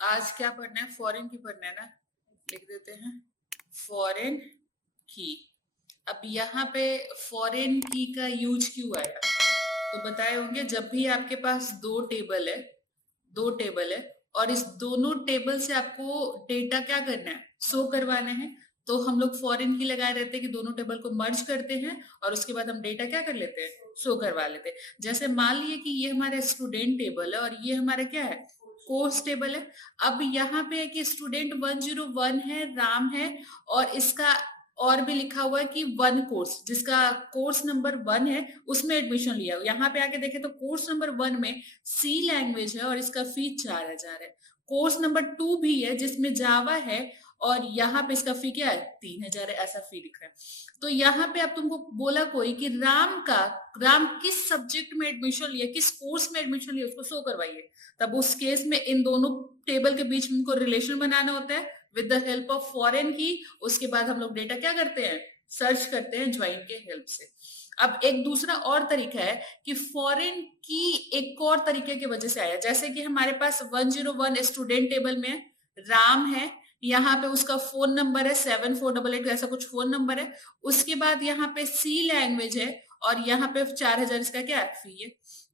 आज क्या पढ़ना है? फॉरेन की पढ़ना है ना, लिख देते हैं फॉरेन की। अब यहाँ पे फॉरेन की का यूज क्यों आया, तो बताए होंगे जब भी आपके पास दो टेबल है और इस दोनों टेबल से आपको डेटा क्या करना है, शो करवाना है, तो हम लोग फॉरेन की लगाए रहते हैं कि दोनों टेबल को मर्ज करते हैं और उसके बाद हम डेटा क्या कर लेते हैं, शो करवा लेते हैं। जैसे मान लिए कि ये हमारा स्टूडेंट टेबल है और ये हमारा क्या है, कोर्स टेबल है। अब यहाँ पे है कि स्टूडेंट 101 है, राम है, और इसका और भी लिखा हुआ है कि वन कोर्स, जिसका कोर्स नंबर 1 है उसमें एडमिशन लिया। यहाँ पे आके देखे तो कोर्स नंबर 1 में सी लैंग्वेज है और इसका फी 4000 है। कोर्स नंबर 2 भी है जिसमें जावा है और यहाँ पे इसका फी क्या है, 3000 है, ऐसा फी लिख रहा है। तो यहाँ पे अब तुमको बोला कोई कि राम किस सब्जेक्ट में एडमिशन लिया, किस कोर्स में एडमिशन लिया, उसको शो करवाइए। तब उस केस में इन दोनों टेबल के बीच में उनको रिलेशन बनाना होता है with the help of foreign की। उसके बाद हम लोग डेटा क्या करते हैं, सर्च करते हैं ज्वाइन के हेल्प से। अब एक दूसरा और तरीका है कि फॉरेन की एक और तरीके की वजह से आया, जैसे कि हमारे पास 101 स्टूडेंट टेबल में राम है, यहाँ पे उसका फोन नंबर है 7488, ऐसा कुछ फोन नंबर है। उसके बाद यहाँ पे सी लैंग्वेज है और यहाँ पे 4000 इसका क्या है, फी है।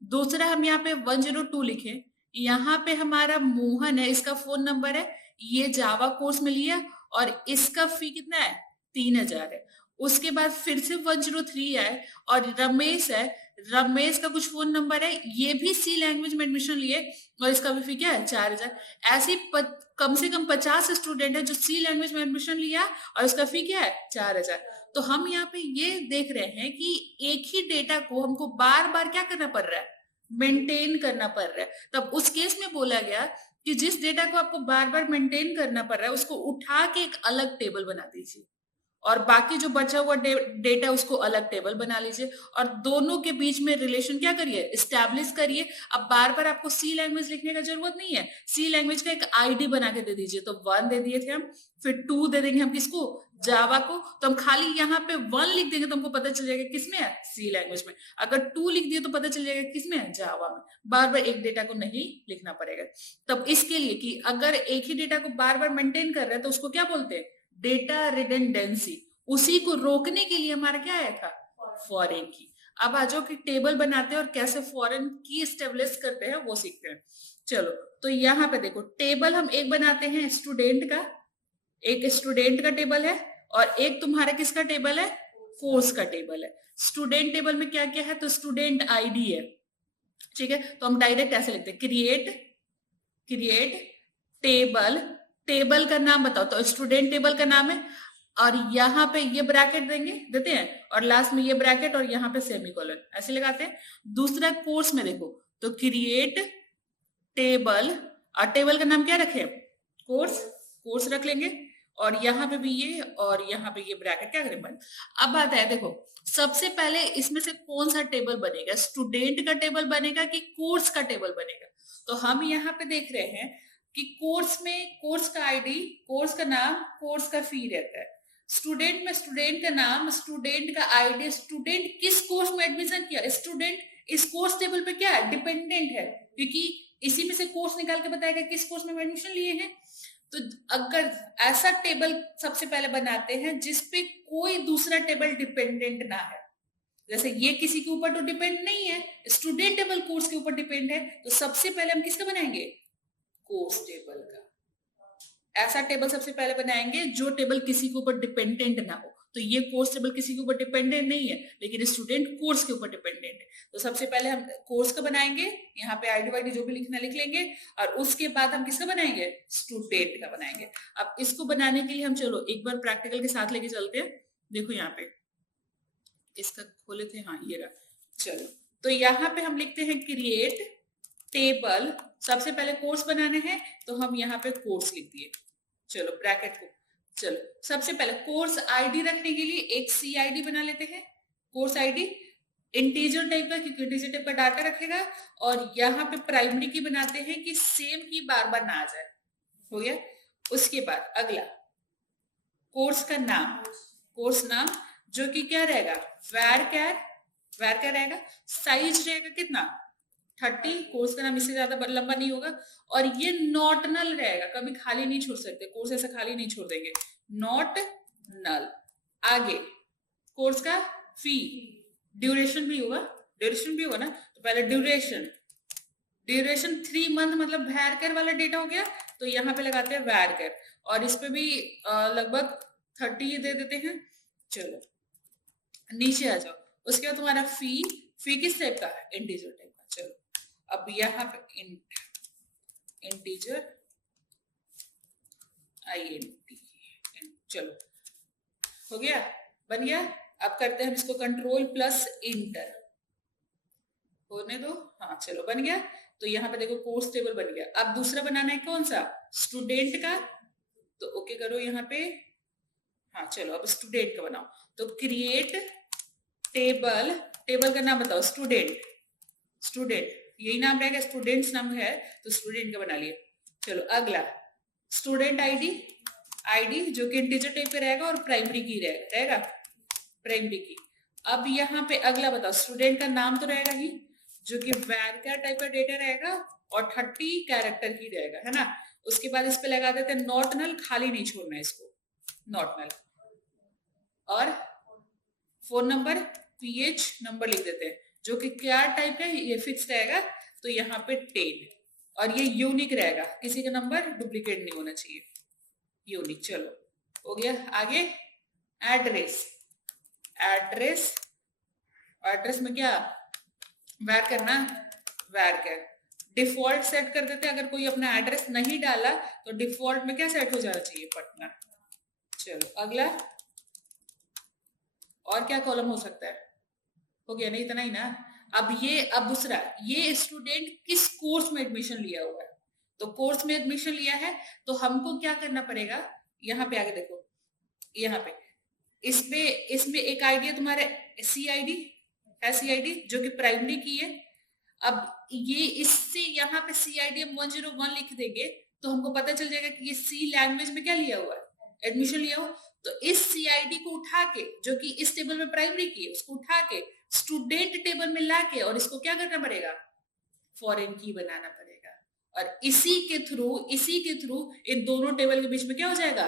दूसरा हम यहाँ पे 102 लिखे, यहाँ पे हमारा मोहन है, इसका फोन नंबर है, ये जावा कोर्स में लिया और इसका फी कितना है, 3000 है। उसके बाद फिर से 103 है और रमेश है, रमेश का कुछ फोन नंबर है, ये भी सी लैंग्वेज में एडमिशन लिए और इसका भी फी क्या है, 4000। ऐसी कम से कम 50 स्टूडेंट है जो सी लैंग्वेज में एडमिशन लिया और इसका फी क्या है, 4000। तो हम यहाँ पे ये देख रहे हैं कि एक ही डेटा को हमको बार बार क्या करना पड़ रहा है, मेंटेन करना पड़ रहा है। तब उस केस में बोला गया कि जिस डेटा को आपको बार बार मेंटेन करना पड़ रहा है उसको उठा के एक अलग टेबल बना दीजिए और बाकी जो बचा हुआ डेटा उसको अलग टेबल बना लीजिए और दोनों के बीच में रिलेशन क्या करिए, एस्टैब्लिश करिए। अब बार बार आपको सी लैंग्वेज लिखने का जरूरत नहीं है, सी लैंग्वेज का एक आईडी बना के दे दीजिए। तो 1 दे दिए थे हम, फिर 2 दे देंगे हम किसको, जावा को। तो हम खाली यहाँ पे 1 लिख देंगे तो हमको पता चल जाएगा किसमें है, सी लैंग्वेज में। अगर 2 लिख दिए तो पता चल जाएगा किसमें है, जावा में। बार बार एक डेटा को नहीं लिखना पड़ेगा। तब इसके लिए कि अगर एक ही डेटा को बार बार मेंटेन कर रहे हैं तो उसको क्या बोलते हैं, डेटा रिडंडेंसी। उसी को रोकने के लिए हमारा क्या आया था, फॉरेन की। अब आ जाओ कि टेबल बनाते हैं और कैसे फॉरेन की स्टेब्लिश करते हैं वो सीखते हैं। चलो, तो यहाँ पे देखो टेबल हम एक बनाते हैं स्टूडेंट का, एक स्टूडेंट का टेबल है और एक तुम्हारा किसका टेबल है, कोर्स का टेबल है। स्टूडेंट टेबल में क्या क्या है, तो स्टूडेंट आईडी है, ठीक है। तो हम डायरेक्ट ऐसे लिखते हैं, क्रिएट टेबल, टेबल का नाम बताओ, तो स्टूडेंट टेबल का नाम है और यहाँ पे ये ब्रैकेट देते हैं और लास्ट में ये ब्रैकेट और यहाँ पे सेमीकोलन ऐसे लगाते हैं। दूसरा कोर्स में देखो, तो क्रिएट टेबल, और टेबल का नाम क्या रखे, कोर्स रख लेंगे और यहाँ पे भी ये और यहाँ पे ये ब्रैकेट क्या करें बंद। अब बात है, देखो सबसे पहले इसमें से कौन सा टेबल बनेगा, स्टूडेंट का टेबल बनेगा कि कोर्स का टेबल बनेगा। तो हम यहाँ पे देख रहे हैं कि कोर्स में कोर्स का आईडी, कोर्स का नाम, कोर्स का फी रहता है। स्टूडेंट में स्टूडेंट का नाम, स्टूडेंट का आईडी, स्टूडेंट किस कोर्स में एडमिशन किया, स्टूडेंट इस कोर्स टेबल पे क्या है, डिपेंडेंट है, क्योंकि इसी में से कोर्स निकाल के बताएगा किस कोर्स में एडमिशन लिए हैं। तो अगर ऐसा टेबल सबसे पहले बनाते हैं जिसपे कोई दूसरा टेबल डिपेंडेंट ना है, जैसे ये किसी के ऊपर तो डिपेंड नहीं है, स्टूडेंट टेबल कोर्स के ऊपर डिपेंड है, तो सबसे पहले हम किसका बनाएंगे, कोर्स टेबल का। ऐसा टेबल सबसे पहले बनाएंगे जो टेबल किसी के ऊपर डिपेंडेंट ना हो। तो ये कोर्स टेबल किसी के ऊपर डिपेंडेंट नहीं है लेकिन स्टूडेंट कोर्स के ऊपर डिपेंडेंट है। तो सबसे पहले हम कोर्स का बनाएंगे, यहाँ पे आईडी वाईडी जो भी लिखना लिख लेंगे और उसके बाद हम किसका बनाएंगे, स्टूडेंट का बनाएंगे। अब इसको बनाने के लिए हम चलो एक बार प्रैक्टिकल के साथ लेके चलते हैं। देखो यहाँ पे इसका खोले थे, हाँ ये रहा। चलो, तो यहाँ पे हम लिखते हैं क्रिएट टेबल, सबसे पहले कोर्स बनाने हैं तो हम यहाँ पे कोर्स लिख दिए। चलो ब्रैकेट को, चलो सबसे पहले कोर्स आईडी रखने के लिए एक सी आईडी बना लेते हैं, कोर्स आईडी इंटीजर टाइप का, क्योंकि इंटीजर टाइप का डाटा रखेगा। और यहाँ पे प्राइमरी की बनाते हैं कि सेम की बार बार ना आ जाए, हो गया। उसके बाद अगला कोर्स का नाम, कोर्स नाम जो कि क्या रहेगा, वैर क्या रहेगा, साइज रहेगा कितना 30, कोर्स का नाम इससे ज्यादा लंबा नहीं होगा, और ये नॉट नल रहेगा, कभी खाली नहीं छोड़ सकते, कोर्स ऐसा खाली नहीं छोड़ देंगे, नॉट नल। आगे कोर्स का फी, ड्यूरेशन भी होगा, ड्यूरेशन भी होगा ना, तो पहले ड्यूरेशन, ड्यूरेशन 3 मंथ मतलब वैरकर वाला डेटा हो गया, तो यहाँ पे लगाते हैं वैरकर, और इस पे भी लगभग 30 दे देते हैं। चलो नीचे आ जाओ, उसके बाद तुम्हारा फी, फी किस टाइप का है, इंटीजर टाइप का। चलो अब यहाँ पे इंटीजर INT, चलो हो गया, बन गया। अब करते हैं हम इसको कंट्रोल प्लस इंटर, होने दो, हाँ चलो बन गया। तो यहाँ पे देखो कोर्स टेबल बन गया। अब दूसरा बनाना है कौन सा, स्टूडेंट का, तो ओके करो यहाँ पे, हाँ चलो अब स्टूडेंट का बनाओ, तो क्रिएट टेबल, टेबल का नाम बताओ, स्टूडेंट, स्टूडेंट यही नाम रहेगा, स्टूडेंट्स नाम है तो स्टूडेंट का बना लिया। चलो अगला स्टूडेंट आईडी, आईडी जो कि इंटीजर टाइप पे रहेगा और प्राइमरी की रहेगा प्राइमरी की। अब यहाँ पे अगला बताओ, स्टूडेंट का नाम तो रहेगा ही, जो कि वैरकर टाइप का डेटा रहेगा और 30 कैरेक्टर की रहेगा, है ना। उसके बाद इस पे लगा देते हैं नॉट नल, खाली नहीं छोड़ना इसको, नॉट नल, और फोन नंबर PH नंबर लिख देते हैं, जो कि क्या टाइप है, ये फिक्स रहेगा, तो यहाँ पे 10, और ये यूनिक रहेगा, किसी का नंबर डुप्लीकेट नहीं होना चाहिए, यूनिक। चलो हो गया। आगे एड्रेस, एड्रेस, एड्रेस में क्या वैर करना, वैर कर, डिफॉल्ट सेट कर देते हैं, अगर कोई अपना एड्रेस नहीं डाला तो डिफॉल्ट में क्या सेट हो जाना चाहिए, पटना। चलो अगला, और क्या कॉलम हो सकता है, हो गया नहीं, इतना ही ना। अब ये, अब दूसरा, ये स्टूडेंट किस कोर्स में एडमिशन लिया हुआ है, तो कोर्स में एडमिशन लिया है तो हमको क्या करना पड़ेगा, यहाँ पे आगे देखो, यहाँ पे इसमें एक आईडी है तुम्हारे CID, SCID जो कि प्राइमरी की है। अब ये इससे यहाँ पे CID हम 101 लिख देंगे तो हमको पता चल जाएगा कि ये C लैंग्वेज में क्या लिया हुआ है, एडमिशन लिया हुआ। तो इस CID को उठा के, जो कि इस टेबल में प्राइमरी की है, उसको उठा के स्टूडेंट टेबल में लाके, और इसको क्या करना पड़ेगा, फॉरेन की बनाना पड़ेगा, और इसी के थ्रू इन दोनों टेबल के बीच में क्या हो जाएगा,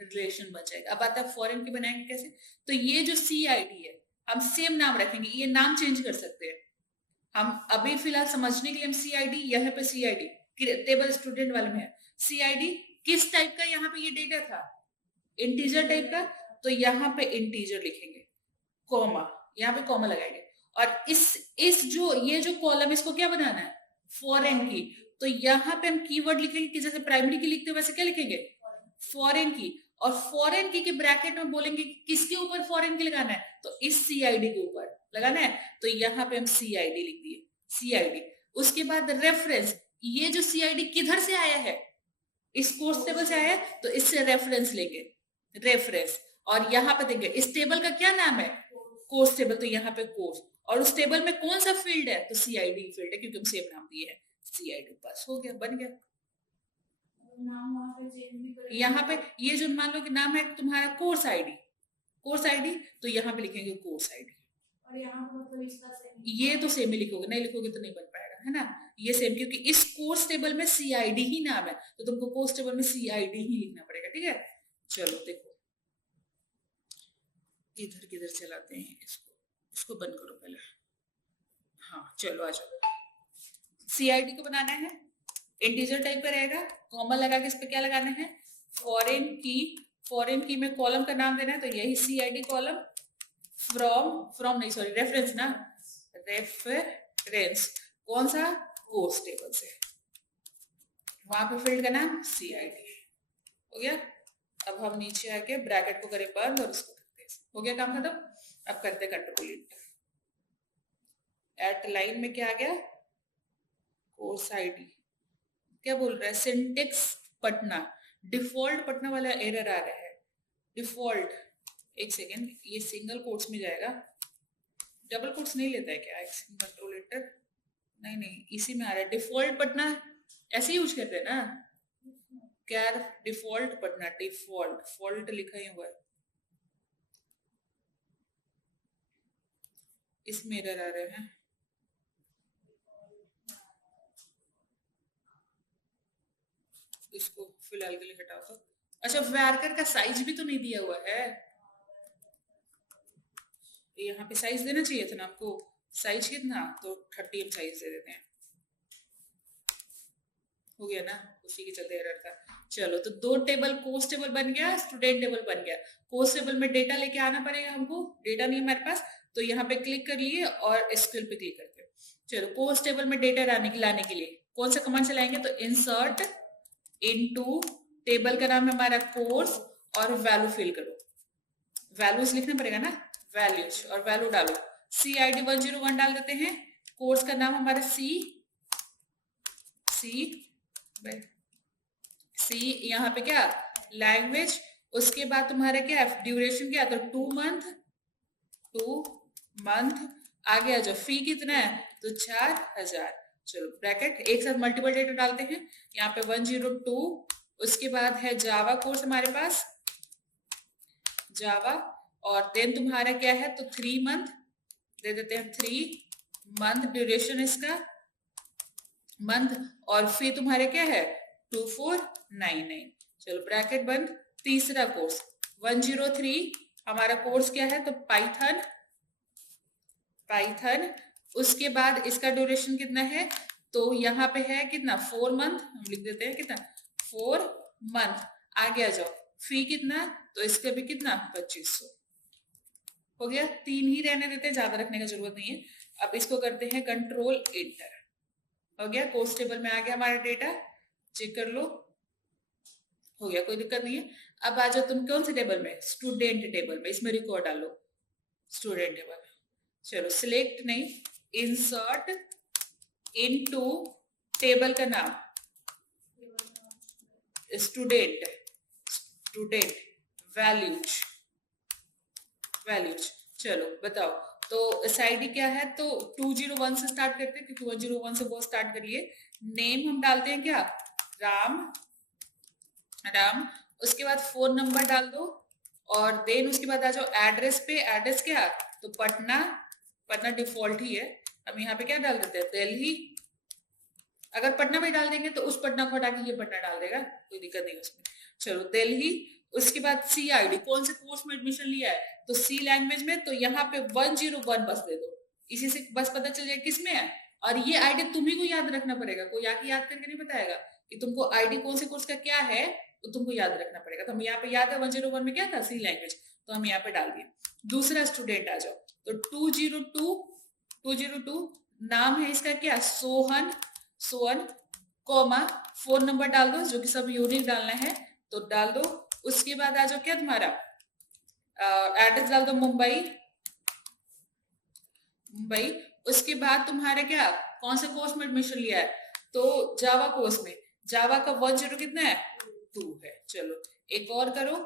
रिलेशन बन जाएगा। अब आता है फॉरेन की बनाएंगे कैसे, तो ये जो CID है हम सेम नाम रखेंगे, ये नाम चेंज कर सकते हैं हम, अभी फिलहाल समझने के लिए हम CID, यहाँ पे CID टेबल स्टूडेंट वाले में है, CID किस टाइप का, यहाँ पे ये डेटा था इंटीजर टाइप का, तो यहाँ पे इंटीजर लिखेंगे, कॉमा, यहाँ पे कॉमा लगाएंगे, और इस जो ये जो कॉलम, इसको क्या बनाना है, फॉरेन की, तो यहाँ पे हम कीवर्ड लिखेंगे कि जैसे प्राइमरी की लिखते हैं वैसे क्या लिखेंगे, फॉरेन की, और फॉरेन की के ब्रैकेट में बोलेंगे किसके ऊपर फॉरेन की लगाना है, तो इस CID के ऊपर लगाना है, तो यहाँ पे हम CID लिख दिए, CID। उसके बाद रेफरेंस, ये जो CID किधर से आया है, इस कोर्स टेबल से आया है, तो इससे रेफरेंस लेंगे, रेफरेंस, और यहाँ पे देंगे इस टेबल का क्या नाम है, कोर्स टेबल, तो यहाँ पे कोर्स, और उस टेबल में कौन सा फील्ड है, तो CID फील्ड है, क्योंकि हम सेम नाम दिए है, CID। बस हो गया, बन गया। यहाँ पे ये जो मान लो कि नाम है तुम्हारा कोर्स आईडी, कोर्स आईडी, तो यहाँ पे लिखेंगे कोर्स आईडी, और यहाँ मतलब इसका सेम, ये तो सेम ही लिखोगे, नहीं लिखोगे तो नहीं बन पाएगा, है ना, ये सेम, क्योंकि इस कोर्स टेबल में CID ही नाम है, तो तुमको कोर्स टेबल में CID ही लिखना पड़ेगा, ठीक है। चलो देखो इधर किधर चलाते हैं इसको, इसको बंद करो पहले, हाँ चलो आ जाओ। CID को बनाना है, इंटीजर टाइप का रहेगा, कॉमा लगा के इस पे क्या लगाना है, फॉरेन की, फॉरेन की में कॉलम का नाम देना है, तो यही CID कॉलम, फ्रॉम नहीं सॉरी रेफरेंस ना, रेफरेंस कौन सा, कोर्स टेबल से, वहां पे फील्ड का नाम CID, हो गया। अब हम नीचे आके ब्रैकेट को करें बंद और उसको करते हैं, हो गया काम खत्म। अब करते हैं कंट्रोल इंटर, एट लाइन में क्या आ गया, कोर्स ID, क्या बोल रहा है, सिंटेक्स पटना, डिफॉल्ट पटना वाला एरर आ रहा है, डिफॉल्ट, एक सेकेंड, ये सिंगल कोट्स में जाएगा, डबल कोट्स नहीं लेता है क्या, कंट्रोल इंटर, नहीं इसी में आ रहा है, डिफॉल्ट पटना, ऐसे ही यूज करते हैं ना, क्या डिफॉल्ट पटना, डिफॉल्ट, फॉल्ट लिखा ही हुआ है, इसमें एरर आ रहे हैं, इसको फिलहाल के लिए हटाओ तो। अच्छा, वर्कर का साइज भी तो नहीं दिया हुआ है, यहाँ पे साइज देना चाहिए था ना आपको। साइज कितना, तो 30 हम साइज दे देते हैं, हो गया ना, उसी के चलते एरर था। चलो, तो दो टेबल, कोर्स टेबल बन गया, स्टूडेंट टेबल बन गया। कोर्स टेबल में डेटा लेके आना पड़ेगा हमको, डेटा नहीं है हमारे पास, तो यहाँ पे क्लिक कर लिए और एसक्यूएल पे क्लिक करके चलो कोर्स टेबल में डेटा लाने के लिए कौन सा कमांड चलाएंगे, तो इंसर्ट इनटू, टेबल का नाम है हमारा कोर्स, और वैल्यू फिल करो, वैल्यूज लिखना पड़ेगा ना, वैल्यूज, और वैल्यू डालो। सी आई डी 101 डाल देते हैं, कोर्स का नाम हमारा सी यहाँ पे क्या, लैंग्वेज, उसके बाद तुम्हारा क्या ड्यूरेशन, क्या तो 2 मंथ, आगे आ जाओ, फी कितना है, तो 4000। चलो ब्रैकेट, एक साथ मल्टीपल डेटा डालते हैं, यहाँ पे 102, उसके बाद है जावा कोर्स हमारे पास, जावा, और देन तुम्हारा क्या है, तो 3 मंथ दे देते हैं, 3 मंथ ड्यूरेशन इसका मंथ, और फी तुम्हारे क्या है 2499। चलो ब्रैकेट बंद। तीसरा कोर्स 103, हमारा कोर्स क्या है, तो पाइथन, उसके बाद इसका ड्यूरेशन कितना है, तो यहाँ पे है कितना 4 मंथ, हम लिख देते हैं कितना 4 मंथ, आगे आ जाओ, फी कितना, तो इसका भी कितना 2500, हो गया। 3 ही रहने देते हैं, ज्यादा रखने का जरूरत नहीं है। अब इसको करते हैं कंट्रोल एंटर, हो गया, कोर्स टेबल में आ गया हमारा डेटा, चेक कर लो, हो गया, कोई दिक्कत नहीं है। अब आ जाओ तुम कौन से टेबल में, स्टूडेंट टेबल में, इसमें रिकॉर्ड डालो स्टूडेंट टेबल। चलो सिलेक्ट नहीं, इंसर्ट इनटू, टेबल का नाम स्टूडेंट, वैल्यूज। चलो बताओ, तो एसआईडी क्या है, तो 201 से स्टार्ट करते हैं, क्योंकि 101 से वो स्टार्ट कर लिए। नेम हम डालते हैं क्या, राम, उसके बाद फोन नंबर डाल दो, और देन उसके बाद आ जाओ एड्रेस पे, एड्रेस क्या, तो पटना डिफॉल्ट ही है, हम यहाँ पे क्या डाल देते हैं, दिल्ली। अगर पटना में डाल देंगे तो उस पटना को हटा के ये पटना डाल देगा, कोई दिक्कत नहीं उसमें। चलो दिल्ली, उसके बाद सी आई डी, कौन से कोर्स में एडमिशन लिया है, तो सी लैंग्वेज में, तो यहाँ पे 101 बस दे दो, इसी से बस पता चल जाए किस में है। और ये आईडी तुम्ही को याद रखना पड़ेगा, कोई आके याद करके नहीं बताएगा कि तुमको आईडी कौन से कोर्स का क्या है, तो तुमको याद रखना पड़ेगा। तो हम यहाँ पे याद है 101 में क्या था, सी लैंग्वेज, तो हम यहाँ पे डाल दिए। दूसरा स्टूडेंट आ जाओ, तो 202 नाम है इसका क्या, सोहन, कॉमा, फोन नंबर डाल दो, जो कि सब यूनिक डालना है तो डाल दो। उसके बाद आ जाओ क्या तुम्हारा एड्रेस डाल दो, मुंबई। उसके बाद तुम्हारे क्या, कौन से कोर्स में एडमिशन लिया है, तो जावा कोर्स में, जावा का 10 कितना है, 2 है। चलो एक और करो,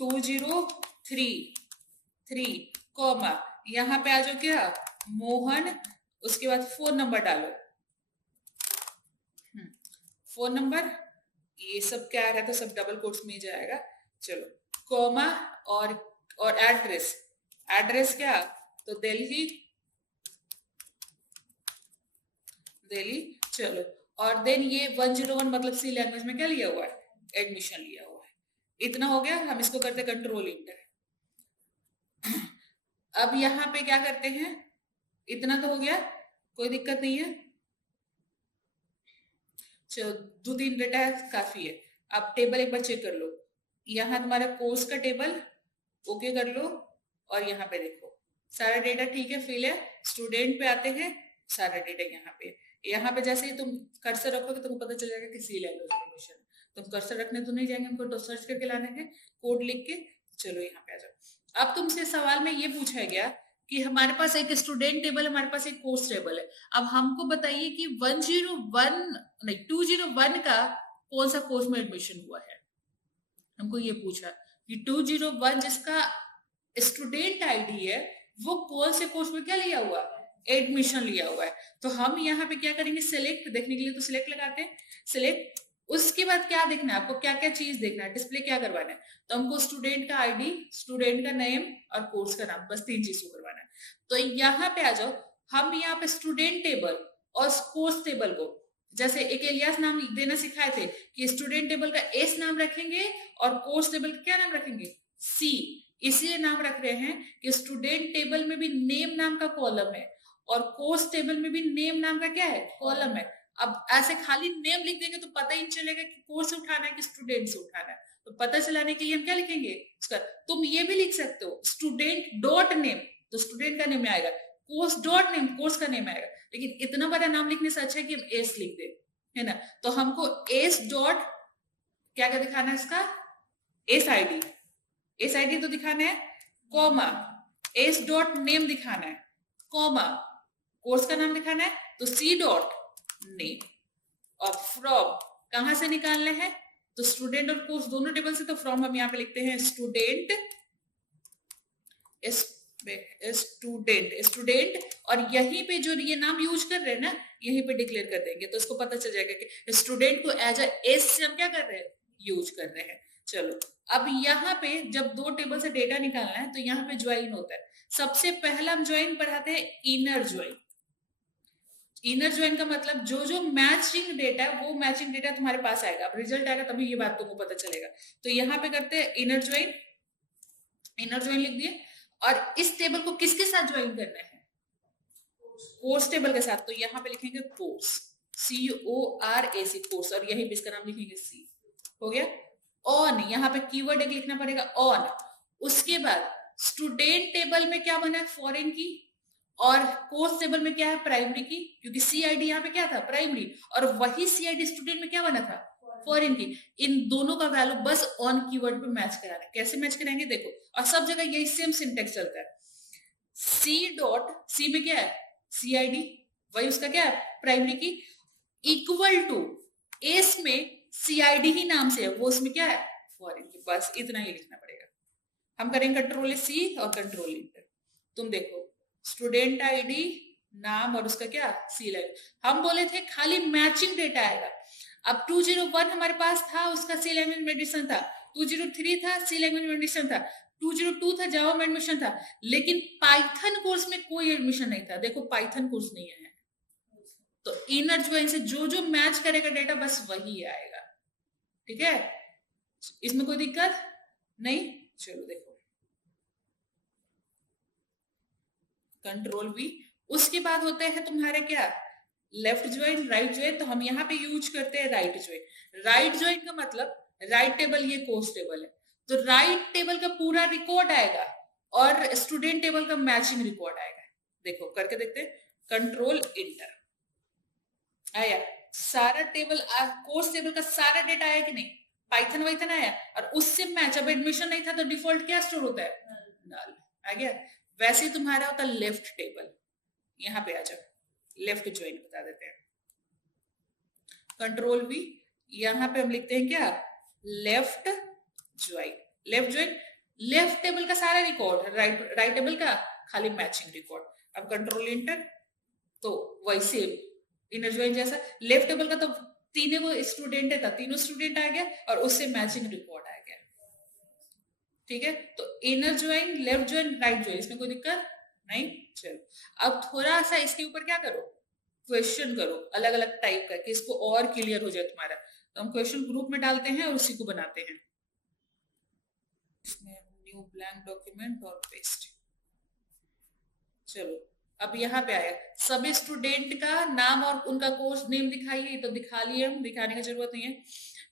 203 कॉमा, यहाँ पे आ जाओ क्या, मोहन, उसके बाद फोन नंबर डालो, फोन नंबर, ये सब क्या आ रहा था, सब डबल कोट्स में जाएगा। चलो कॉमा, और एड्रेस क्या, तो दिल्ली। चलो, और देन ये 101 मतलब सी लैंग्वेज में क्या लिया हुआ है, एडमिशन लिया हुआ है। इतना हो गया, हम इसको करते कंट्रोल इंटर। अब यहाँ पे क्या करते हैं, इतना तो हो गया, कोई दिक्कत नहीं है। चलो 2-3 डेटा है, काफी है। अब टेबल एक बार चेक कर लो, यहाँ तुम्हारा कोर्स का टेबल ओके कर लो, और यहाँ पे देखो सारा डेटा ठीक है, फिल है। स्टूडेंट पे आते हैं, सारा डेटा यहाँ पे जैसे ही तुम कर्सर रखोगे तुमको पता चल जाएगा कि सी लैंग्वेज में एडमिशन। तुम कर्सर रखने तो नहीं जाएंगे, हमको तो सर्च करके लाना है कोड लिख के। चलो यहाँ पे आ जाओ। अब तुमसे सवाल में ये पूछा गया कि हमारे पास एक स्टूडेंट टेबल, हमारे पास एक कोर्स टेबल है। अब हमको बताइए कि 201 का कौन सा कोर्स में एडमिशन हुआ है। हमको ये पूछा कि 201 जिसका स्टूडेंट आईडी है वो कौन से कोर्स में क्या लिया हुआ, एडमिशन लिया हुआ है। तो हम यहाँ पे क्या करेंगे, सिलेक्ट देखने के लिए तो सिलेक्ट लगाते हैं, सिलेक्ट। उसके बाद क्या देखना है आपको, क्या क्या चीज देखना है, डिस्प्ले क्या करवाना है, तो हमको स्टूडेंट का आईडी, स्टूडेंट का नेम और कोर्स का नाम, बस 3 चीज को करवाना है। तो यहाँ पे आ जाओ, हम यहाँ पे स्टूडेंट टेबल और कोर्स टेबल को जैसे एक एलियास नाम देना सिखाए थे कि स्टूडेंट टेबल का एस नाम रखेंगे और कोर्स टेबल का क्या नाम रखेंगे, सी। इसलिए नाम रख रहे हैं कि स्टूडेंट टेबल में भी नेम नाम का कॉलम है और कोर्स टेबल में भी नेम नाम का क्या है, कॉलम है। अब ऐसे खाली नेम लिख देंगे तो पता ही नहीं चलेगा कि कोर्स से उठाना है कि स्टूडेंट से उठाना है। तो पता चलाने के लिए हम क्या लिखेंगे उसका, तुम ये भी लिख सकते हो स्टूडेंट डॉट नेम, तो स्टूडेंट का नेम आएगा, कोर्स डॉट नेम, कोर्स का नेम आएगा। लेकिन इतना बड़ा नाम लिखने से अच्छा है कि हम एस लिख दे, है ना। तो हमको एस डॉट क्या क्या दिखाना है इसका, एस आईडी, एस आईडी तो दिखाना है, कॉमा एस डॉट नेम दिखाना है, कॉमा कोर्स का नाम दिखाना है, तो सी डॉट नेम। और फ्रॉम कहां से निकालना है, तो स्टूडेंट और कोर्स दोनों टेबल से, तो फ्रॉम हम यहाँ पे लिखते हैं स्टूडेंट, स्टूडेंट और यहीं पे जो ये नाम यूज कर रहे हैं ना, यहीं पे डिक्लेयर कर देंगे तो उसको पता चल जाएगा कि स्टूडेंट को एज अ एस से हम क्या कर रहे हैं, यूज कर रहे हैं। चलो अब यहाँ पे जब दो टेबल से डेटा निकालना है तो यहाँ पे ज्वाइन होता है। सबसे पहला हम ज्वाइन पढ़ाते हैं इनर ज्वाइन। इनर ज्वाइन का मतलब जो जो मैचिंग डेटा है वो मैचिंग डेटा तुम्हारे पास आएगा, अब रिजल्ट आएगा तभी ये बात तुमको पता चलेगा। तो यहाँ पे करते हैं इनर ज्वाइन, इनर ज्वाइन लिख दिए। और इस टेबल को किसके साथ ज्वाइन करना है, कोर्स टेबल के साथ। तो यहाँ पे लिखेंगे कोर्स, CORS कोर्स, और यही पे इसका नाम लिखेंगे सी। हो गया। ऑन, यहाँ पे कीवर्ड एक लिखना पड़ेगा ऑन। उसके बाद स्टूडेंट टेबल में क्या बना है, फॉरेन की, और कोर्स टेबल में क्या है, प्राइमरी की, क्योंकि CID यहाँ पे क्या था, प्राइमरी, और वही CID स्टूडेंट में क्या बना था, फॉरेन की। इन दोनों का वैल्यू बस ऑन कीवर्ड पे मैच कराना है। कैसे मैच कराएंगे देखो, और सब जगह यही सेम सिंटेक्स चलता है। सी डॉट, सी में क्या है, CID, वही उसका क्या है, प्राइमरी की, इक्वल टू एस में CID ही नाम से है, वो उसमें क्या है, फॉरेन की। बस इतना ही लिखना पड़ेगा। हम करेंगे कंट्रोल C और कंट्रोल इंटर। तुम देखो स्टूडेंट ID नाम और उसका क्या, सी लैंग्वेज। हम बोले थे खाली मैचिंग डेटा आएगा। अब 201 हमारे पास था, उसका सी लैंग्वेज में एडिशन था, 203 था, सी लैंग्वेज में एडिशन था, 202 था, जावा में एडमिशन था, लेकिन पाइथन कोर्स में कोई एडमिशन नहीं था। देखो पाइथन कोर्स नहीं है, तो इनर ज्वाइन से जो जो मैच करेगा डेटा बस वही आएगा। ठीक है, इसमें कोई दिक्कत नहीं। चलो देखो कंट्रोल V। उसके बाद होते हैं तुम्हारे क्या, लेफ्ट ज्वाइन, राइट ज्वाइन। तो हम यहाँ पे यूज करते हैं राइट ज्वाइन। राइट ज्वाइन का मतलब राइट टेबल, ये कोर्स टेबल है, तो राइट टेबल का पूरा रिकॉर्ड आएगा और स्टूडेंट टेबल का मैचिंग रिकॉर्ड आएगा। देखो करके देखते हैं, कंट्रोल इंटर, आया सारा टेबल, कोर्स टेबल का सारा डेटा आया कि नहीं, पाइथन वाइथन आया, और उससे मैच। अब एडमिशन नहीं था तो डिफॉल्ट क्या स्टोर होता है, नल आ गया। वैसे ही तुम्हारा होता है लेफ्ट टेबल। यहाँ पे आ जाओ, लेफ्ट ज्वाइन बता देते हैं, कंट्रोल V। यहाँ पे हम लिखते हैं क्या, left join. Left join, left table का सारा रिकॉर्ड, राइट टेबल का खाली मैचिंग रिकॉर्ड। अब कंट्रोल इंटर, तो वैसे इनर ज्वाइन जैसा, लेफ्ट टेबल का तो तीनों स्टूडेंट था, तीनों स्टूडेंट आ गया और उससे मैचिंग रिकॉर्ड आ गया। ठीक है, तो inner join, left join, right join, इसमें कोई दिक्कत नहीं। चलो अब थोड़ा सा इसके ऊपर क्या करो, क्वेश्चन करो अलग अलग टाइप का, कि इसको और क्लियर हो जाए तुम्हारा। तो हम क्वेश्चन ग्रुप में डालते हैं और उसी को बनाते हैं। इसमें न्यू ब्लैंक डॉक्यूमेंट और पेस्ट। चलो अब यहाँ पे आया, सभी स्टूडेंट का नाम और उनका कोर्स नेम दिखाइए, तो दिखा लिए हम, दिखाने की जरूरत नहीं है।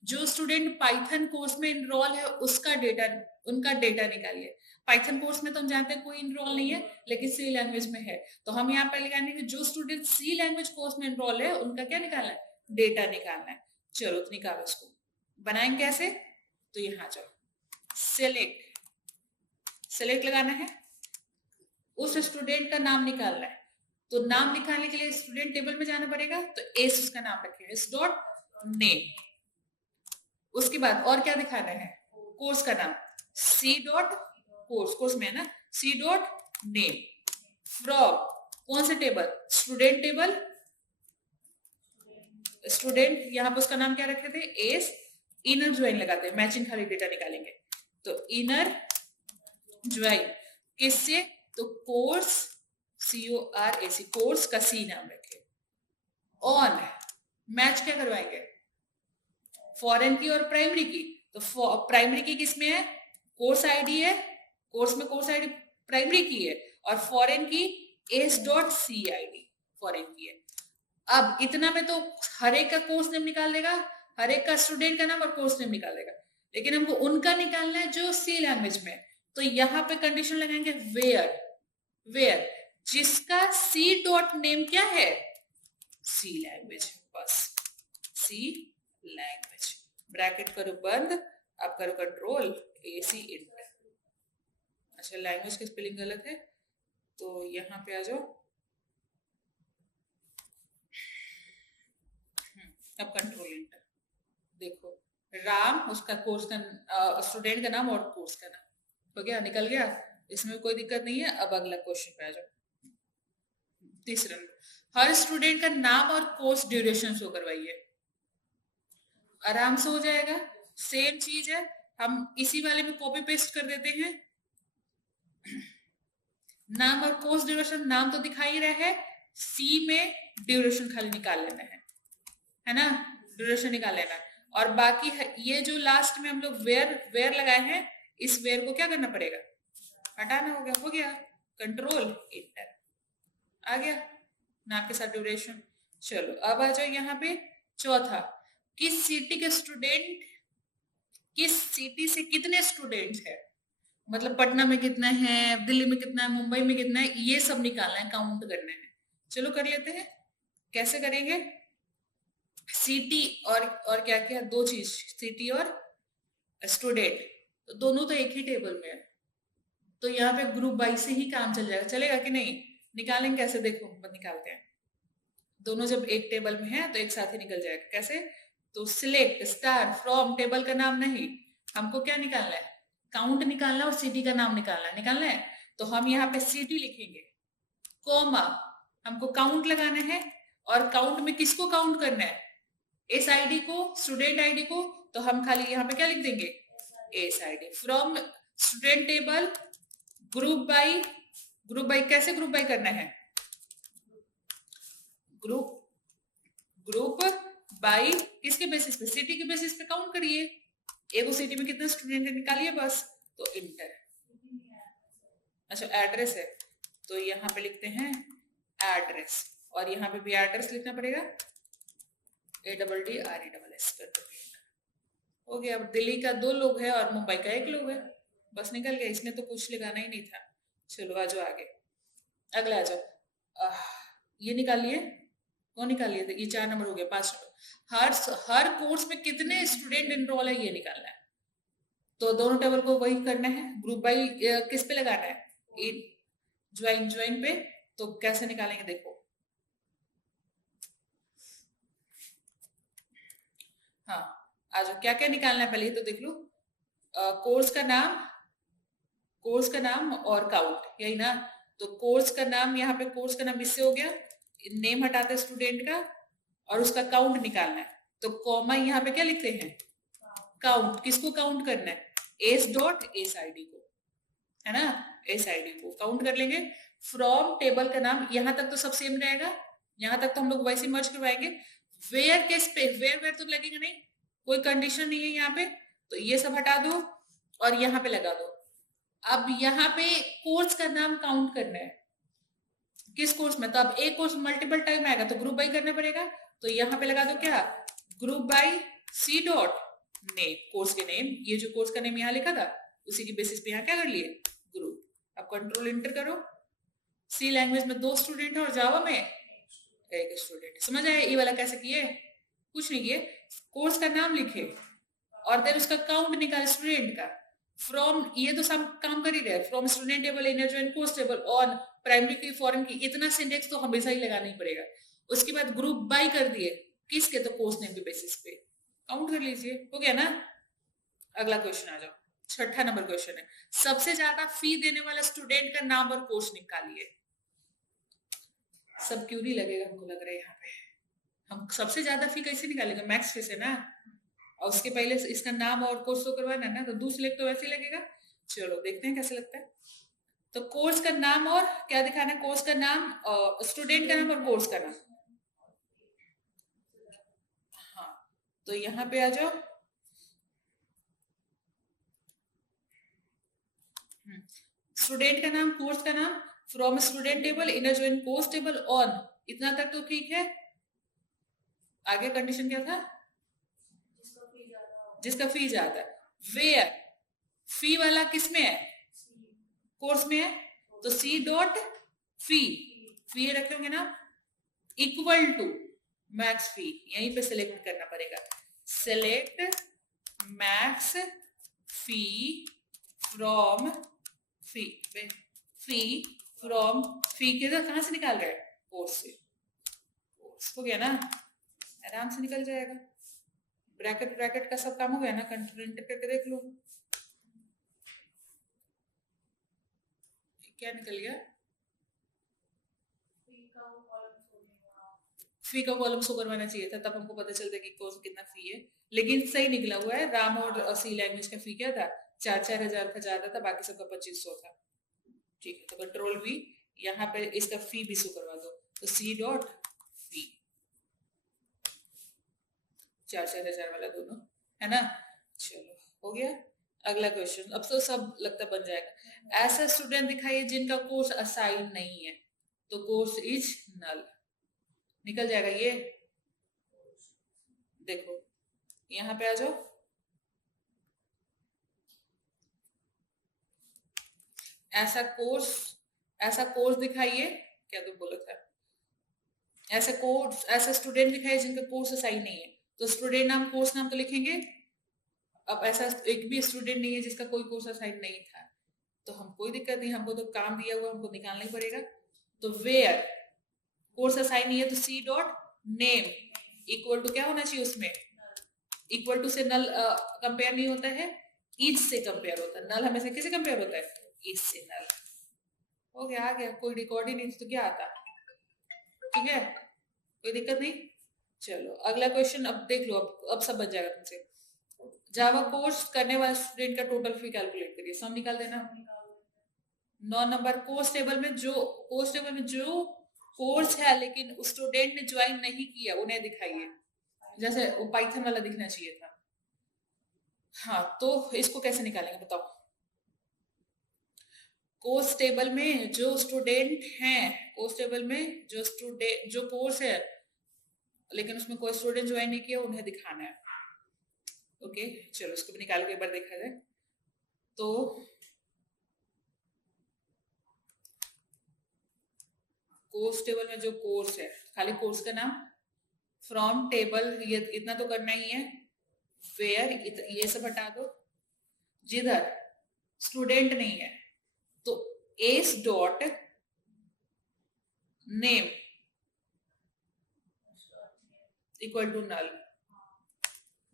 जो स्टूडेंट पाइथन कोर्स में इनरोल है उसका डेटा, उनका डेटा निकालिए। पाइथन कोर्स में तो हम जानते हैं कोई इनरोल नहीं है, लेकिन सी लैंग्वेज में है, तो हम यहाँ पर लिखाएंगे कि जो स्टूडेंट सी लैंग्वेज कोर्स में इनरोल है उनका क्या निकालना है, डेटा निकालना है। चलो तो निकालो, इसको बनाएंगे कैसे, तो यहाँ जाओ, सेलेक्ट, सेलेक्ट लगाना है, उस स्टूडेंट का नाम निकालना है। तो नाम निकालने के लिए स्टूडेंट टेबल में जाना पड़ेगा, तो एस उसका नाम रखेंगे, एस डॉट नेम। उसके बाद और क्या दिखाना है, कोर्स का नाम, सी डॉट कोर्स, कोर्स में है ना, सी डॉट नेम, फ्रॉम कौन से टेबल, स्टूडेंट टेबल, स्टूडेंट, यहाँ पर उसका नाम क्या रखे थे, एस। इनर ज्वाइन लगाते हैं, मैचिंग खाली डेटा निकालेंगे, तो इनर ज्वाइन किससे, तो कोर्स, CORS, कोर्स का सी नाम रखे, ऑन मैच क्या करवाएंगे, फॉरेन की और प्राइमरी की। तो प्राइमरी की किसमें है, कोर्स आईडी है, कोर्स में कोर्स आईडी प्राइमरी की है, और फॉरेन की s.c.id फॉरेन की है। अब इतना में तो हर एक का कोर्स नेम निकाल देगा, हर एक का स्टूडेंट का नाम और कोर्स नेम निकाल देगा, लेकिन हमको उनका निकालना है जो सी लैंग्वेज में। तो यहाँ पे कंडीशन लगाएंगे वेयर, वेयर जिसका सी डॉट नेम क्या है, सी लैंग्वेज, बस सी लैंग्वेज, ब्रैकेट करो बंद, आप करो कंट्रोल AC इंटर। अच्छा लैंग्वेज की स्पेलिंग गलत है तो यहाँ पे आ जाओ, अब कंट्रोल इंटर। देखो राम उसका कोर्स का स्टूडेंट का नाम और कोर्स का नाम हो गया, निकल गया, इसमें कोई दिक्कत नहीं है। अब अगला क्वेश्चन पे आ जाओ, तीसरा, हर स्टूडेंट का नाम और कोर्स ड्यूरेशन शो करवाइए। आराम से हो जाएगा, सेम चीज है, हम इसी वाले में कॉपी पेस्ट कर देते हैं। नाम और कोर्स ड्यूरेशन, नाम तो दिखा ही रहा है, सी में ड्यूरेशन खाली निकाल लेना है ना, ड्यूरेशन निकाल लेना है। और बाकी ये जो लास्ट में हम लोग वेयर लगाए हैं, इस वेयर को क्या करना पड़ेगा, हटाना होगा। हो गया, कंट्रोल इंटर, आ गया नाम के साथ ड्यूरेशन। चलो अब आ जाओ यहाँ पे चौथा, किस सिटी के स्टूडेंट, किस सिटी से कितने स्टूडेंट्स है, मतलब पटना में कितना है, दिल्ली में कितना है, मुंबई में कितना है, ये सब निकालना है, काउंट करना है। चलो कर लेते हैं, कैसे करेंगे, सिटी और क्या क्या, दो चीज, सिटी और स्टूडेंट, तो दोनों तो एक ही टेबल में है, तो यहाँ पे ग्रुप बाई से ही काम चल जाएगा, चलेगा कि नहीं, निकालेंगे कैसे, देखो निकालते हैं। दोनों जब एक टेबल में है तो एक साथ ही निकल जाएगा, कैसे, तो सिलेक्ट स्टार फ्रॉम, टेबल का नाम नहीं, हमको क्या निकालना है, काउंट निकालना और सिटी का नाम निकालना है। तो हम यहाँ पे सिटी लिखेंगे, कोमा हमको काउंट लगाना है, और काउंट में किसको काउंट करना है, एस आईडी को, स्टूडेंट आईडी को, तो हम खाली यहाँ पे क्या लिख देंगे, S ID from student table, group by कैसे ग्रुप बाई करना है, ग्रुप बाई किसके बेसिस पे, सिटी के बेसिस पे काउंट करिए, एगो सिटी में कितने स्टूडेंट निकालिए बस, तो इंटर। अच्छा एड्रेस है तो यहाँ पे लिखते हैं एड्रेस, और यहाँ पे भी एड्रेस लिखना पड़ेगा, ADDRESS कर दो, हो गया। अब दिल्ली का 2 लोग है और मुंबई का 1 लोग है, बस निकल गया, इसमें तो कुछ लगाना ही नहीं था। चलो आ जाओ आगे, अगला आ जाओ, ये निकालिए, कौन निकालिए, ये 4 नंबर हो गया, 5 नंबर, हर कोर्स में कितने स्टूडेंट इनरोल है ये निकालना है, तो दोनों टेबल को वही करना है, ग्रुप बाई किस पे लगाना है, ज्वाइन पे, तो कैसे निकालेंगे देखो, हाँ आज क्या क्या निकालना है पहले तो देख लो, कोर्स का नाम और काउंट, यही ना, तो कोर्स का नाम, यहाँ पे कोर्स का नाम इससे हो गया, नेम हटाते स्टूडेंट का, और उसका काउंट निकालना है, तो कॉमा यहाँ पे क्या लिखते हैं, काउंट, किसको काउंट करना है, S.SID को, है ना, SID को काउंट कर लेंगे। फ्रॉम टेबल का नाम, यहाँ तक तो सब सेम रहेगा, यहाँ तक तो हम लोग वैसे मर्ज करवाएंगे। वेयर केस पे वेयर तो लगेगा नहीं, कोई कंडीशन नहीं है यहाँ पे, तो ये सब हटा दो और यहाँ पे लगा दो। अब यहाँ पे कोर्स का नाम काउंट करना है, किस कोर्स में, तो अब एक कोर्स मल्टीपल टाइम आएगा तो ग्रुप बाई करना पड़ेगा, तो यहाँ पे लगा दो क्या, group by C dot name, course के नेम, ये जो कोर्स का नेम यहाँ लिखा था उसी की बेसिस पे यहाँ क्या कर लिए, ग्रुप। अब कंट्रोल इंटर करो, सी लैंग्वेज में 2 स्टूडेंट है और जावा में 1 स्टूडेंट, समझ आया ये वाला कैसे किए, कुछ नहीं किए, कोर्स का नाम लिखे और देन उसका काउंट निकाले स्टूडेंट का, फ्रॉम, ये तो सब काम कर ही रहे, from student table, inner join course table, on primary की फॉरेन की, इतना सिंटेक्स तो हमेशा ही लगाना ही पड़ेगा। उसके बाद ग्रुप बाई कर दिए, किसके, तो कोर्स नेम के बेसिस पे काउंट कर लीजिए, हो गया ना। अगला क्वेश्चन आ जाओ, 6ठा नंबर क्वेश्चन है, सबसे ज्यादा फी देने वाला स्टूडेंट का नाम और कोर्स निकालिए। सब क्यों नहीं लगेगा, हमको लग रहा है यहाँ पे हम सबसे ज्यादा फी कैसे निकालेंगे, मैक्स फी से ना, और उसके पहले इसका नाम और कोर्स तो करवाना है ना, तो दूसरे तो वैसे ही लगेगा। चलो देखते हैं कैसे लगता है, तो कोर्स का नाम और क्या दिखाना है, कोर्स का नाम और स्टूडेंट का नाम और कोर्स का नाम, तो यहाँ पे आ जाओ। स्टूडेंट का नाम, कोर्स का नाम, from student table, inner join course table on, इतना तक तो ठीक है। आगे कंडीशन क्या था? जिसका फी ज्यादा है। वेयर, फी वाला किस में है? कोर्स में है, तो सी डॉट फी, फी रखे होंगे ना, इक्वल टू मैक्स फी, यहीं पे सिलेक्ट करना पड़ेगा। Select max fee from fee, fee from fee के कहां से निकाल रहे हैं? कोर्स से। कोर्स हो गया ना, आराम से निकल जाएगा। ब्रैकेट ब्रैकेट का सब काम हो गया ना, कंटेंट करके देख लो क्या निकल गया। फी का कॉलम शो करवाना चाहिए था, तब हमको पता चलता कि कौन कितना फी है, लेकिन सही निकला हुआ है। राम और सी लैंग्वेज का फी क्या था? 4-4 हजार का ज्यादा था, बाकी सबका 2500 था। ठीक है, तो कंट्रोल वी, यहाँ पे इसका फी भी शो करवा दो, तो सी डॉट फी, 4-4 हजार वाला दोनों है ना। चलो हो गया। अगला क्वेश्चन, अब तो सब लगता बन जाएगा। ऐसा स्टूडेंट दिखाइए जिनका कोर्स असाइन नहीं है, तो कोर्स इज नल, निकल जाएगा ये। देखो यहाँ पे आ जाओ, ऐसा कोर्स दिखाइए, क्या तो बोला था, ऐसा कोर्स, ऐसा स्टूडेंट दिखाइए जिनका कोर्स असाइन नहीं है, तो स्टूडेंट नाम, कोर्स नाम तो लिखेंगे। अब ऐसा एक भी स्टूडेंट नहीं है जिसका कोई कोर्स असाइन नहीं था, तो हम कोई दिक्कत नहीं, हमको तो काम दिया हुआ हमको निकालना ही पड़ेगा। तो वेयर कोर्स असाइन नहीं है, तो c dot name equal to क्या होना चाहिए उसमें? इक्वल टू से नल कंपेयर नहीं होता है, ईच से कंपेयर होता है। नल हमेशा किससे कंपेयर होता है? ईच से। नल हो गया, आ गया, कोई रिकॉर्ड ही नहीं तो क्या आता। ठीक है, कोई दिक्कत नहीं। चलो अगला क्वेश्चन, अब देख लो, अब सब बन जाएगा तुमसे। जावा कोर्स करने वाले स्टूडेंट का टोटल फी कैलकुलेट करिए, सम निकाल देना। 9 नंबर, कोर्स टेबल में जो कोर्स है लेकिन स्टूडेंट ने ज्वाइन नहीं किया उन्हें दिखाइए, जैसे वो पाइथन वाला दिखना चाहिए था। हाँ, तो इसको कैसे निकालेंगे बताओ। कोर्स टेबल में जो स्टूडेंट हैं, कोर्स टेबल में जो कोर्स है लेकिन उसमें कोई स्टूडेंट ज्वाइन नहीं किया उन्हें दिखाना है। ओके, चलो इसको भी निकाल के एक बार देखा जाए। तो कोर्स टेबल में जो कोर्स है, खाली कोर्स का नाम, फ्रॉम टेबल, ये इतना तो करना ही है। वेयर, ये सब हटा दो। जिधर स्टूडेंट नहीं है तो S dot name equal to null,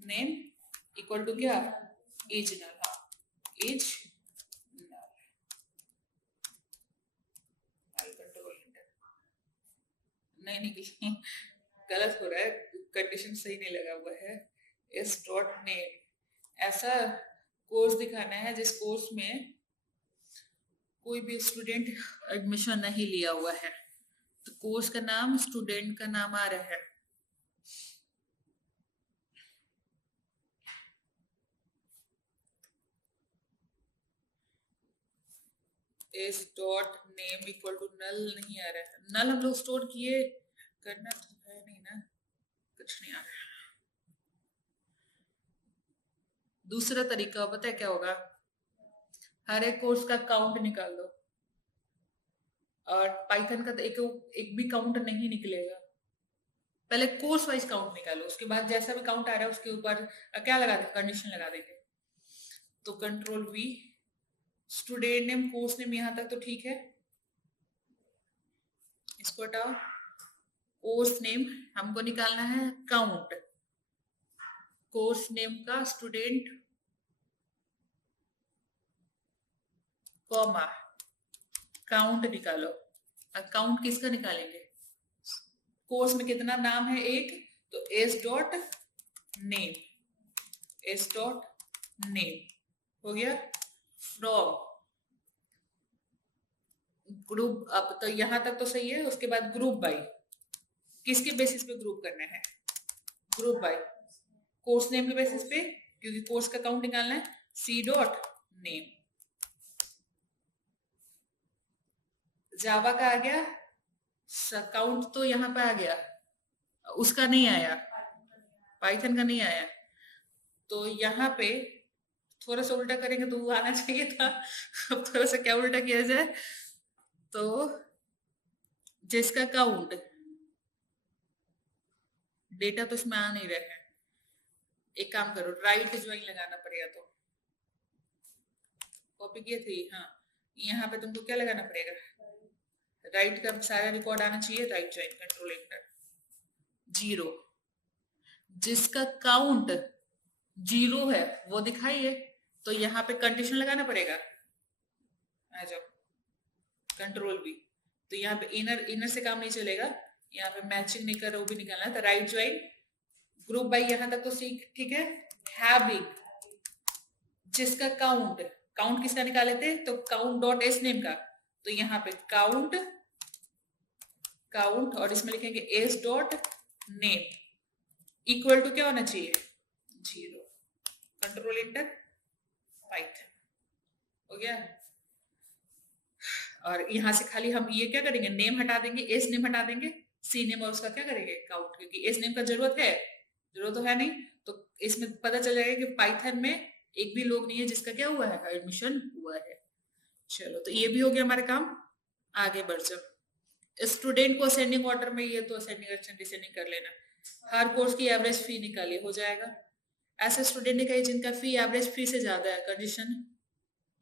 name equal to क्या? Is null. हाँ, इज नल। कंट्रोल नहीं निकली, गलत हो रहा है, कंडीशन सही नहीं लगा हुआ है। एस डॉट नेम, ऐसा कोर्स दिखाना है जिस कोर्स में कोई भी स्टूडेंट एडमिशन नहीं लिया हुआ है, तो कोर्स का नाम, स्टूडेंट का नाम आ रहा है। S dot name equal to null नहीं आ रहा है। नल हम लोग स्टोर किए, करना तो है नहीं ना, कुछ नहीं आ रहा है। दूसरा तरीका पता है क्या होगा? हर एक कोर्स का काउंट निकाल दो, और पाइथन का तो एक भी काउंट नहीं निकलेगा। पहले कोर्स वाइज काउंट निकालो, उसके बाद जैसा भी काउंट आ रहा है उसके ऊपर क्या लगा देंगे? कंडीशन लगा देंगे। तो control we, student name, course name, यहां तक तो ठीक है, इसको हटाओ। कोर्स नेम हमको निकालना है काउंट, कोर्स नेम का स्टूडेंट कॉमा काउंट निकालो। काउंट किसका निकालेंगे? कोर्स में कितना नाम है? एक, तो S dot name, S dot name हो गया। फ्रॉम ग्रुप, अब तो यहां तक तो सही है। उसके बाद ग्रुप बाय, किसके बेसिस पे ग्रुप करना है? ग्रुप बाय कोर्स नेम के बेसिस पे, क्योंकि कोर्स का काउंट निकालना है, सी डॉट नेम। जावा का आ गया, काउंट तो यहाँ पे आ गया, उसका नहीं आया, पाइथन का नहीं आया। तो यहाँ पे थोड़ा सा उल्टा करेंगे तो वो आना चाहिए था। अब थोड़ा सा क्या उल्टा किया जाए, तो जिसका काउंट, डेटा तो इसमें आ नहीं रहा है, एक काम करो, राइट ज्वाइन लगाना पड़ेगा। तो कॉपी किए थे, हाँ, यहाँ पे तुमको क्या लगाना पड़ेगा, राइट का सारा रिकॉर्ड आना चाहिए, राइट ज्वाइन, कंट्रोल एंटर, 0। जिसका काउंट 0 है वो दिखाइए, तो यहाँ पे कंडीशन लगाना पड़ेगा, आ जाओ, कंट्रोल बी। तो यहाँ पे इनर से काम नहीं चलेगा, यहाँ पे मैचिंग नहीं कर रहा वो भी निकालना है। तो राइट ज्वाइन ग्रुप बाई, यहाँ तक तो सीख ठीक है। हैविंग, जिसका काउंट, काउंट किसका निकाले थे, तो काउंट डॉट एस नेम का, तो यहाँ पे काउंट और इसमें लिखेंगे s dot name equal to क्या होना चाहिए, 0। कंट्रोल एंटर, पाइथन हो गया। और यहाँ से खाली हम ये क्या करेंगे, नेम हटा देंगे, एस नेम हटा देंगे, सी नेम और उसका क्या करेंगे, काउंट, क्योंकि एस नेम का जरूरत तो है नहीं। तो इसमें पता चल जाएगा कि पाइथन में एक भी लोग नहीं है जिसका क्या हुआ है, एडमिशन हुआ है। चलो, तो ये भी हो गया हमारा काम। आगे बढ़ जाओ, स्टूडेंट को असेंडिंग ऑर्डर में, ये तो असेंडिंग डिसेंडिंग कर लेना। हर कोर्स की एवरेज फी निकालिए, हो जाएगा। ऐसे स्टूडेंट निकालिए जिनका फी एवरेज फी से ज्यादा है, कंडीशन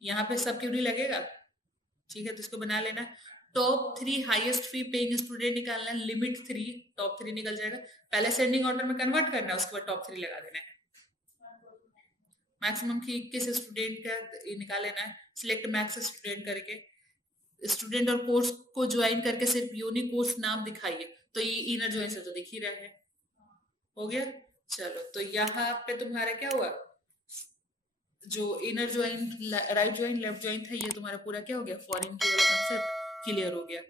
यहाँ पे सब क्यों नहीं लगेगा, ठीक है, तो इसको बना लेना। टॉप 3 हाईएस्ट फी पेइंग स्टूडेंट निकालना है, लिमिट 3, टॉप 3 निकल जाएगा। पहले असेंडिंग ऑर्डर में कन्वर्ट करना है, उसके बाद टॉप 3 लगा देना है। मैक्सिमम की किस स्टूडेंट का निकाल लेना है, सिलेक्ट मैक्स स्टूडेंट करके, स्टूडेंट और कोर्स को ज्वाइन करके सिर्फ यूनिक कोर्स नाम दिखाइए। तो ये इनर ज्वाइन से तो दिख ही रहा है, हो गया। चलो, तो यहाँ पे तुम्हारा क्या हुआ, जो inner join, right join, left join था, ये तुम्हारा पूरा क्या हो गया, फॉरेन की वाला कंसेप्ट क्लियर हो गया।